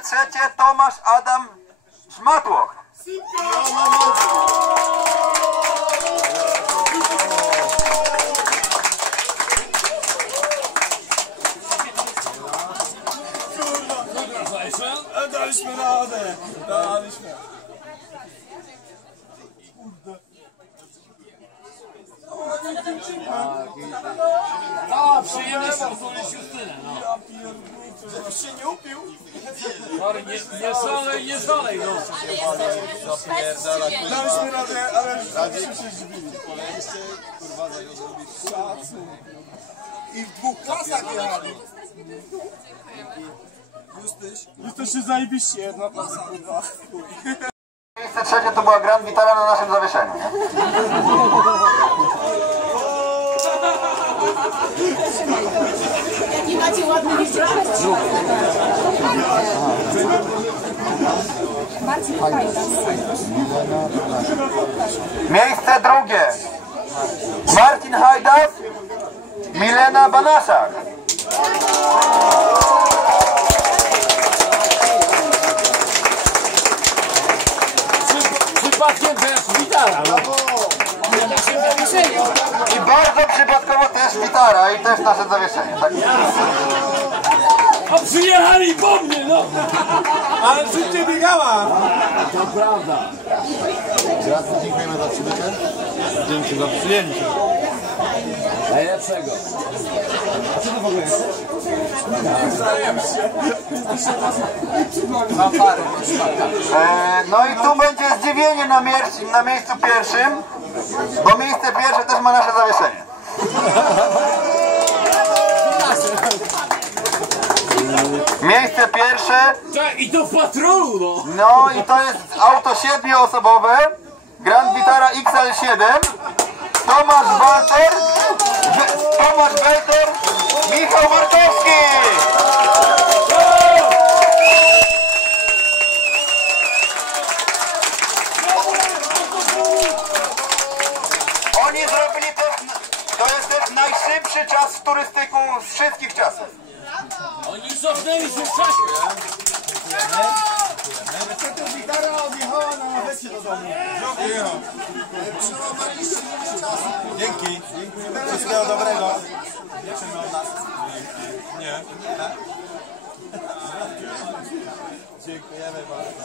Miejsce trzecie Tomasz Adam Szmatłoch. Daliśmy radę! Daliśmy! A, przyjemnie sponsoruje Justynę, no. Żebyś się nie upił? Nie szalej, no. Daliśmy radę, ale żebyśmy się zdzivili. Kurwa, zrobić szacun. I w dwóch klasach jechali. Justyś się zajebiście, jedna klasa, kurwa. Miejsce trzecie to była Grand Vitara na naszym zawieszeniu. Jaki macie ładny wieczór. Miejsce drugie Marcin Hajdas, Milena Banaszak. Przypadkiem też gitara, no. I bardzo przypadkowo też gitara i też nasze zawieszenie. Tak? A przyjechali po mnie, no. Ale szybciej biegała! To prawda. Dziękujemy za przybycie. Dzięki za przyjęcie. Najlepszego. A co to w ogóle jest? No i tu będzie zdziwienie na miejscu pierwszym, bo miejsce pierwsze też ma nasze zawieszenie. Miejsce pierwsze. I to w patrolu, no. No i to jest auto 7-osobowe, Grand Vitara XL7, Tomasz Welter, Michał Markowski. Oni zrobili to jest też najszybszy czas w turystyku z wszystkich czasów. Oni cofnęli się w czasie. Niestety gitara odjechała na lawecie do domu. Dzięki. Wszystkiego dobrego. Nie. Dziękujemy bardzo.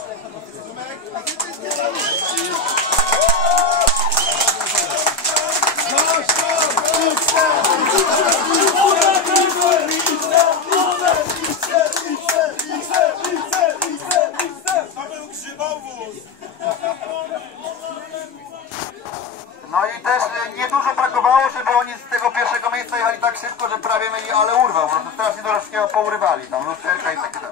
No i też niedużo brakowało, żeby oni z tego pierwszego miejsca jechali tak szybko, że prawie mieli ale urwał. Po prostu strasznie dużo wszystkiego pourywali. Tam lusterka i takie tam.